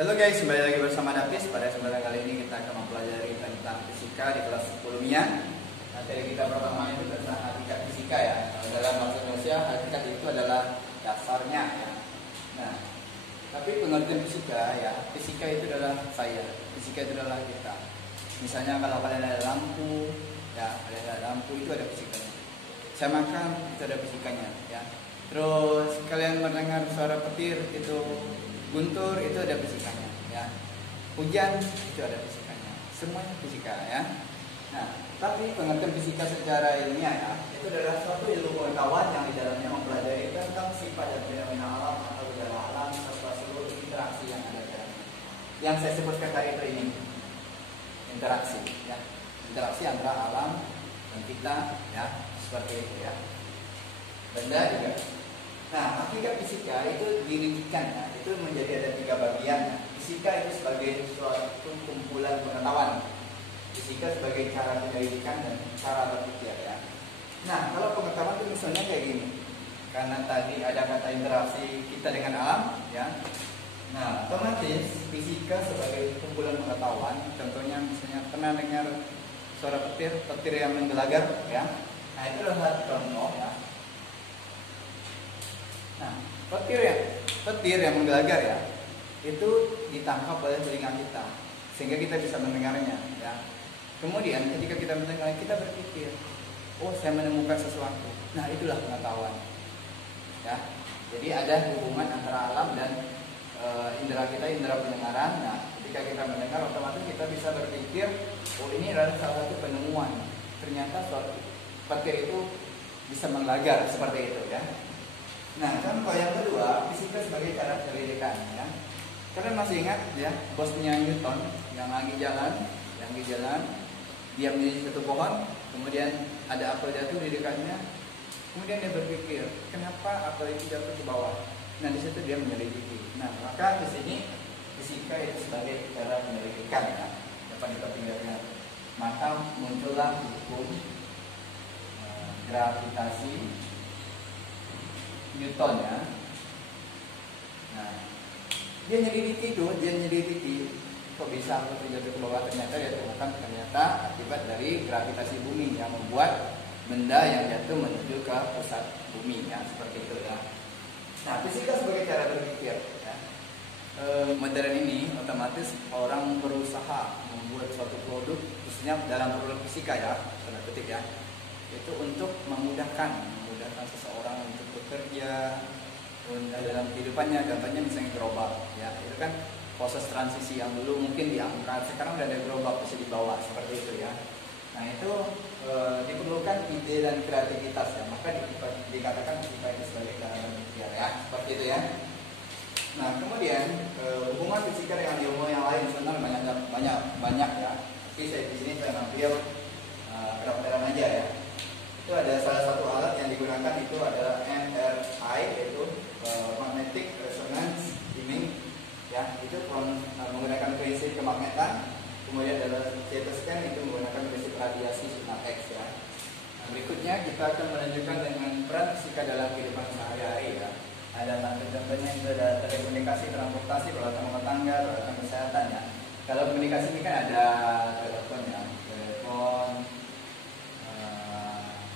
Halo guys, kembali lagi bersama Davis. Pada kesempatan kali ini kita akan mempelajari tentang fisika di kelas 10-nya. Materi kita pertama itu tentang hakikat fisika ya. Dalam bahasa Indonesia, hakikat itu adalah dasarnya ya. Nah, tapi pengertian fisika ya, fisika itu adalah saya, fisika itu adalah kita. Misalnya kalau kalian ada lampu, ya, kalian ada lampu itu ada fisikanya. Saya makan itu ada fisikanya ya. Terus kalian mendengar suara petir itu guntur itu ada fisikanya ya. Hujan itu ada fisikanya. Semuanya fisika ya. Nah, tapi pengertian fisika secara ilmiah ya, itu adalah suatu ilmu pengetahuan yang di dalamnya mempelajari tentang sifat dan fenomena alam atau gejala alam serta seluruh interaksi yang ada di dalamnya. Yang saya sebutkan tadi itu ini interaksi ya. Interaksi antara alam dan kita ya, seperti itu ya. Benda juga. Nah, hakikat fisika itu dirincikan ya, itu menjadi ada 3 bagian. Ya. Fisika itu sebagai suatu kumpulan pengetahuan. Fisika sebagai cara penyelidikan dan cara berpikir ya. Nah, kalau pengetahuan itu misalnya kayak gini. Karena tadi ada kata interaksi kita dengan alam ya. Nah, otomatis fisika sebagai kumpulan pengetahuan, contohnya misalnya pernah dengar suara petir yang menggelagar ya. Nah, itu adalah satu contoh ya. Nah, petir yang menggelagar ya, itu ditangkap oleh telinga kita, sehingga kita bisa mendengarnya ya. Kemudian ketika kita mendengar, kita berpikir, oh saya menemukan sesuatu. Nah, itulah pengetahuan ya. Jadi ada hubungan antara alam dan indera kita, indera pendengaran. Nah, ketika kita mendengar, otomatis kita bisa berpikir, oh ini adalah salah satu penemuan. Ternyata suatu petir itu bisa menggelagar seperti itu ya. Nah, contoh yang kedua, fisika sebagai cara penyelidikan ya. Kalian masih ingat ya, bosnya Newton yang lagi jalan, dia menjadi satu pohon, kemudian ada apel jatuh di dekatnya, kemudian dia berpikir, kenapa apel itu jatuh ke bawah? Nah, di situ dia menyelidiki. Nah, maka di sini fisika itu sebagai cara penyelidikan ya, dapat dipertinggalkan. Maka muncullah hukum gravitasi Newton ya. Nah, dia nyelidiki kok bisa aku terjatuh ke bawah, ternyata dia temukan akibat dari gravitasi bumi yang membuat benda yang jatuh menuju ke pusat bumi ya, seperti itu ya. Nah, fisika sebagai cara berpikir ya. Modern ini otomatis orang berusaha membuat suatu produk, khususnya dalam produk fisika ya, tanda kutip ya, itu untuk memudahkan seseorang untuk bekerja dalam kehidupannya. Contohnya misalnya gerobak ya, itu kan proses transisi yang dulu mungkin diangkat, sekarang udah ada gerobak bisa dibawa seperti itu ya. Nah, itu diperlukan ide dan kreativitas ya, maka dikatakan fisika itu sebagai cara berpikir ya, seperti itu ya. Nah, kemudian hubungan fisika dengan ilmu yang lain sebenarnya banyak ya. Tapi di sini saya ambil kedokteran aja ya. Itu ada salah satu alat yang digunakan itu adalah MRI, yaitu magnetic resonance imaging ya. Itu menggunakan prinsip kemagnetan. Kemudian ada CT scan, itu menggunakan prinsip radiasi sinar X ya. Nah, berikutnya kita akan menunjukkan dengan peran fisika dalam kehidupan sehari-hari ya. Ada contohnya itu ada telekomunikasi, transportasi, peralatan rumah tangga, peralatan kesehatan ya. Kalau komunikasi ini kan ada telepon ya,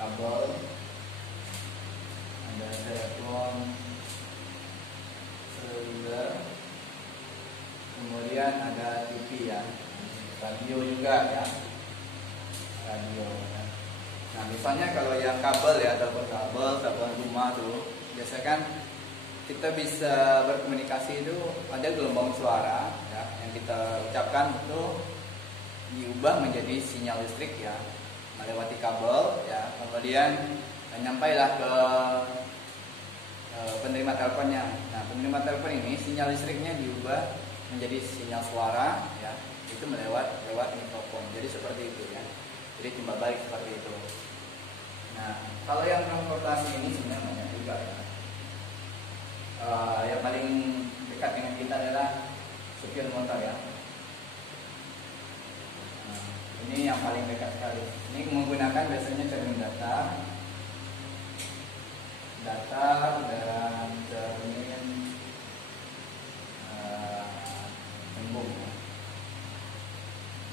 kabel, ada telepon seluler, kemudian ada TV ya, radio juga ya, radio ya. Nah, misalnya kalau yang kabel ya, telepon rumah tuh, biasanya kan kita bisa berkomunikasi itu ada gelombang suara ya, yang kita ucapkan itu diubah menjadi sinyal listrik ya, melewati kabel ya, kemudian nyampailah ke penerima teleponnya. Nah, penerima telepon ini sinyal listriknya diubah menjadi sinyal suara ya, itu lewat mikrofon. Jadi seperti itu ya. Jadi timbal balik seperti itu. Nah, kalau yang transportasi ini sebenarnya banyak juga ya. Yang paling dekat dengan kita adalah supir motor ya. Ini yang paling dekat sekali. Ini menggunakan biasanya cermin datar dan cermin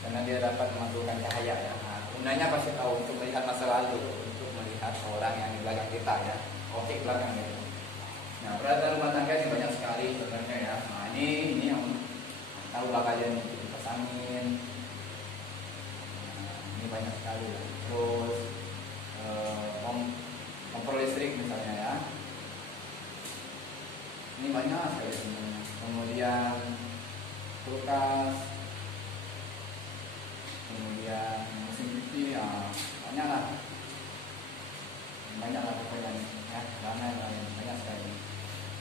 karena dia dapat memantulkan cahaya ya. Nah, gunanya pasti tahu untuk melihat masa lalu, untuk melihat orang yang di belakang kita ya, objek belakang ya. Nah, peralatan rumah tangga ini banyak sekali sebenarnya ya. Nah, ini yang tahu lah kalian, kipas angin. Nah, ini banyak sekali ya. Terus kompor listrik misalnya ya. Ini banyak sekali sebenarnya. Kemudian kulkas, kemudian mesin cuci ya, banyak lah pokoknya ya, banyak sekali.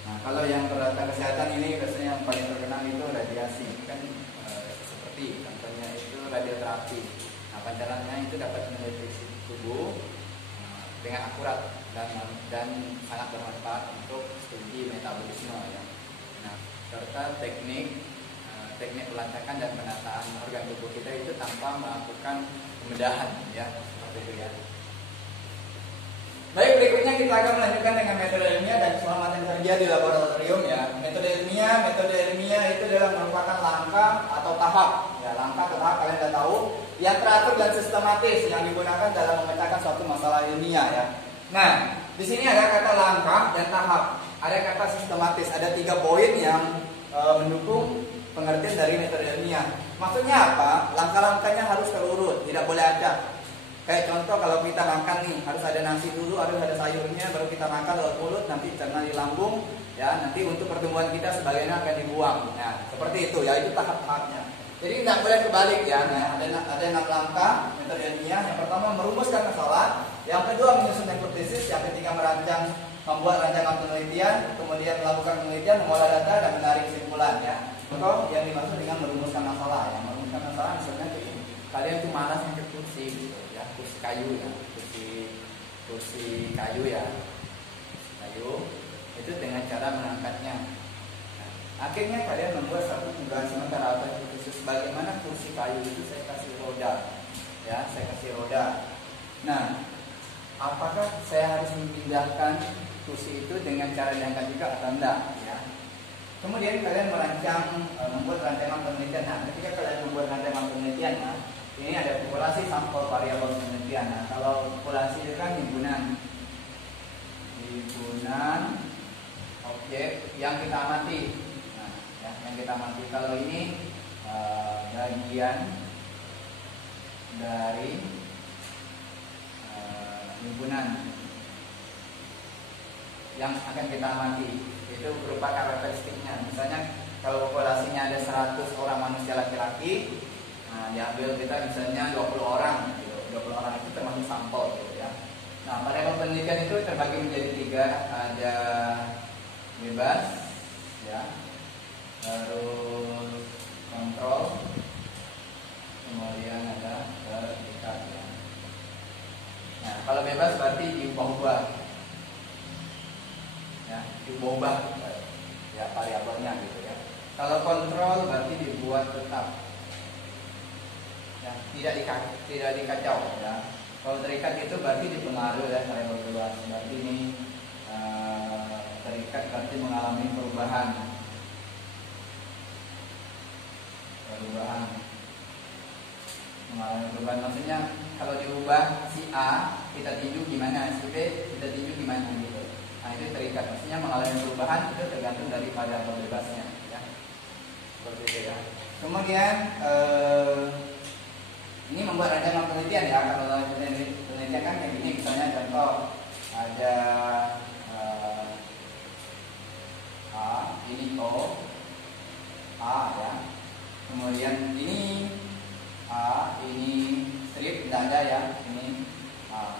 Nah, kalau yang peralatan kesehatan ini biasanya yang paling terkenal itu radiasi. Ini kan seperti contohnya itu radioterapi. Nah, pancarannya itu dapat mendeteksi tubuh dengan akurat dan sangat bermanfaat untuk studi metabolisme ya. Nah, serta teknik pelancakan dan penataan organ tubuh kita itu tanpa melakukan pembedahan ya, seperti itu ya. Baik, berikutnya kita akan melanjutkan dengan metode ilmiah dan keselamatan kerja di laboratorium ya. Metode ilmiah itu adalah merupakan langkah atau tahap ya, langkah atau tahap kalian sudah tahu yang teratur dan sistematis yang digunakan dalam memecahkan suatu masalah ilmiah ya. Nah, di sini ada kata langkah dan tahap, ada kata sistematis, ada 3 poin yang mendukung pengertian dari metode ilmiah. Maksudnya apa? Langkah-langkahnya harus terurut, tidak boleh acak. Kayak contoh kalau kita makan nih, harus ada nasi dulu, harus ada sayurnya, baru kita makan lewat mulut, nanti cerna di lambung, ya nanti untuk pertumbuhan kita sebagiannya akan dibuang. Nah, seperti itu ya, itu tahap-tahapnya. Jadi tidak boleh kebalik ya. Nah, ada 6 langkah metode ilmiah. Yang pertama merumuskan masalah, yang kedua menyusun hipotesis, yang ketiga membuat rancangan penelitian, kemudian melakukan penelitian, mengolah data dan menarik kesimpulan ya. Contoh yang dimaksud dengan merumuskan masalah ya, merumuskan masalah misalnya begini, kalian tuh malas yang kursi gitu ya, kursi kayu ya, kursi kayu ya, kayu itu dengan cara mengangkatnya. Nah, akhirnya kalian membuat satu tugas sementara atau khusus bagaimana kursi kayu itu saya kasih roda ya, saya kasih roda. Nah, apakah saya harus memindahkan kursi itu dengan cara diangkat juga atau enggak ya? Kemudian kalian membuat rancangan penelitian. Nah, ketika kalian membuat rancangan penelitian, nah, ini ada populasi sampel variabel penelitian. Nah, kalau populasi itu kan himpunan objek yang kita amati. Nah, ya, yang kita amati. Kalau ini bagian dari himpunan yang akan kita amati, itu berupa karakteristiknya. Misalnya kalau populasinya ada 100 orang manusia laki-laki, nah diambil kita misalnya 20 orang gitu. 20 orang itu termasuk sampel gitu ya. Nah, pada penelitian itu terbagi menjadi 3, ada bebas ya, terus kontrol, kemudian ada terikat ya. Nah, kalau bebas berarti diubah-ubah ya, diubah ya variabelnya gitu ya. Kalau kontrol berarti dibuat tetap ya, tidak dikacau ya. Kalau terikat itu berarti dipengaruhi ya, variabel bebas berarti ini terikat berarti mengalami perubahan maksudnya kalau diubah si A kita tinju gimana, si B kita tinju gimana gitu. Nah, itu terikat, maksudnya mengalami perubahan itu tergantung dari variabel bebasnya ya. Seperti itu ya. Kemudian ini membuat rancangan penelitian ya. Kalau penelitian kan kayak gini, misalnya contoh ada A, ini O, A ya. Kemudian ini A, ini strip, tidak ada ya, ini A.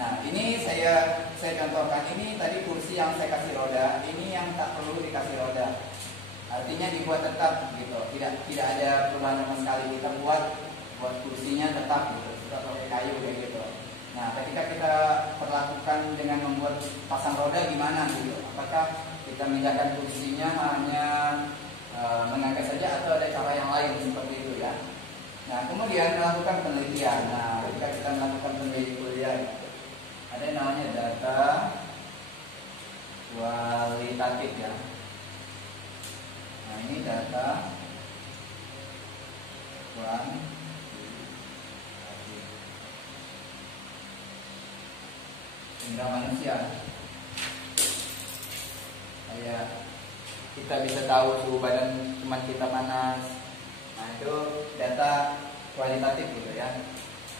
Nah, ini saya contohkan, ini tadi kursi yang saya kasih roda, ini yang tak perlu dikasih roda. Artinya dibuat tetap gitu, tidak ada perubahan sama sekali. Kita buat kursinya tetap gitu, tetap pakai kayu kayak gitu. Nah, ketika kita perlakukan dengan membuat pasang roda gimana gitu? Apakah kita memindahkan kursinya hanya mengangkat saja atau ada cara yang lain seperti itu ya? Nah, kemudian melakukan penelitian. Nah, ketika kita melakukan penelitian, ada yang namanya data kualitatif ya. Nah, ini data indera manusia. Kayak kita bisa tahu suhu badan teman kita panas. Nah itu data kualitatif gitu ya.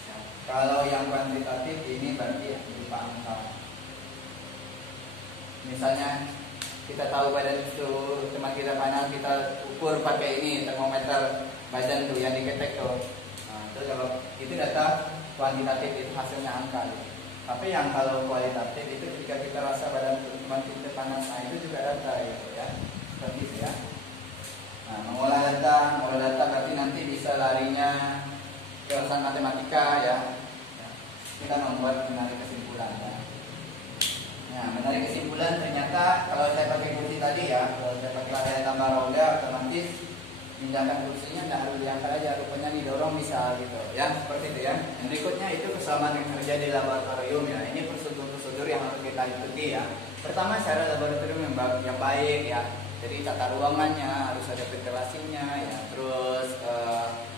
Nah, kalau yang kuantitatif ini berarti berupa angka. Misalnya kita tahu badan suhu teman kita panas, kita ukur pakai ini termometer badan tuh yang diketek tuh. Nah, itu kalau itu data kuantitatif, itu hasilnya angka gitu. Tapi yang kalau kualitatif itu ketika kita rasa badan teman kita panas, nah itu juga data gitu ya. Seperti itu ya. Nah, mengolah data berarti nanti bisa larinya ke urusan matematika ya. Kita membuat menarik kesimpulan ya. Nah, menarik kesimpulan ternyata kalau saya pakai kursi tadi ya, kalau saya pakai layar tambah roda otomatis pindahkan kursinya tidak harus diangkat aja, rupanya didorong bisa gitu ya, seperti itu ya. Yang berikutnya itu keselamatan kerja di laboratorium ya. Ini prosedur-prosedur yang harus kita ikuti ya. Pertama, cara laboratorium yang baik ya. Jadi tata ruangannya harus ada ventilasinya ya. Terus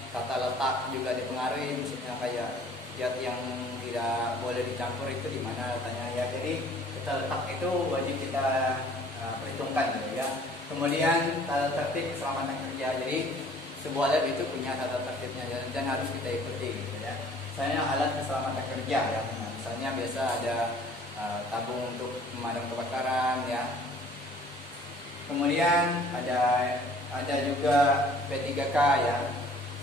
tata letak juga dipengaruhi, misalnya kayak zat yang tidak boleh dicampur itu di mana letaknya ya. Jadi tata letak itu wajib kita perhitungkan gitu ya. Kemudian tata tertib keselamatan kerja. Jadi sebuah lab itu punya tata tertibnya dan harus kita ikuti gitu ya. Misalnya alat keselamatan kerja ya. Nah, misalnya biasa ada tabung untuk pemadam kebakaran ya. Kemudian ada juga P3K ya.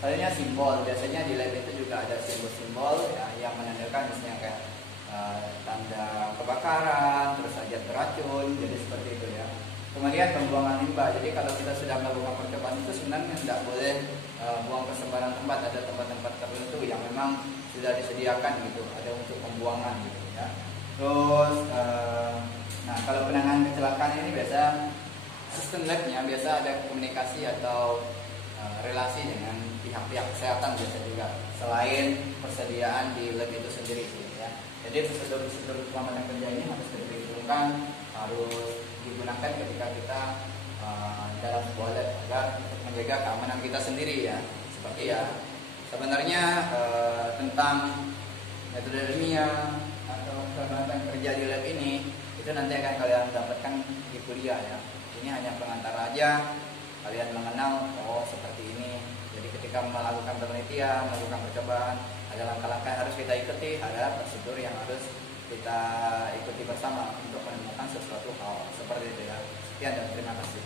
Selanjutnya simbol. Biasanya di lab itu juga ada simbol-simbol ya, yang menandakan misalnya kayak tanda kebakaran, terus zat beracun, jadi seperti itu ya. Kemudian pembuangan limbah. Jadi kalau kita sudah melakukan percobaan itu sebenarnya tidak boleh buang ke sembarang tempat. Ada tempat-tempat tertentu yang memang sudah disediakan gitu, ada untuk pembuangan gitu ya. Terus nah kalau penanganan kecelakaan ini biasa sistem labnya biasa ada komunikasi atau relasi dengan pihak-pihak kesehatan biasa juga, selain persediaan di lab itu sendiri gitu ya. Jadi prosedur-prosedur keselamatan kerja ini harus diperhitungkan, harus digunakan ketika kita dalam sebuah lab agar menjaga keamanan kita sendiri ya. Seperti ya sebenarnya tentang metode ilmiah atau keselamatan kerja di lab ini itu nanti akan kalian dapatkan di kuliah ya. Ini hanya pengantar aja, kalian mengenal oh seperti ini. Jadi ketika melakukan penelitian, melakukan percobaan, ada langkah-langkah yang harus kita ikuti, ada prosedur yang harus kita ikuti bersama untuk menemukan sesuatu hal seperti itu ya. Sekian dan terima kasih.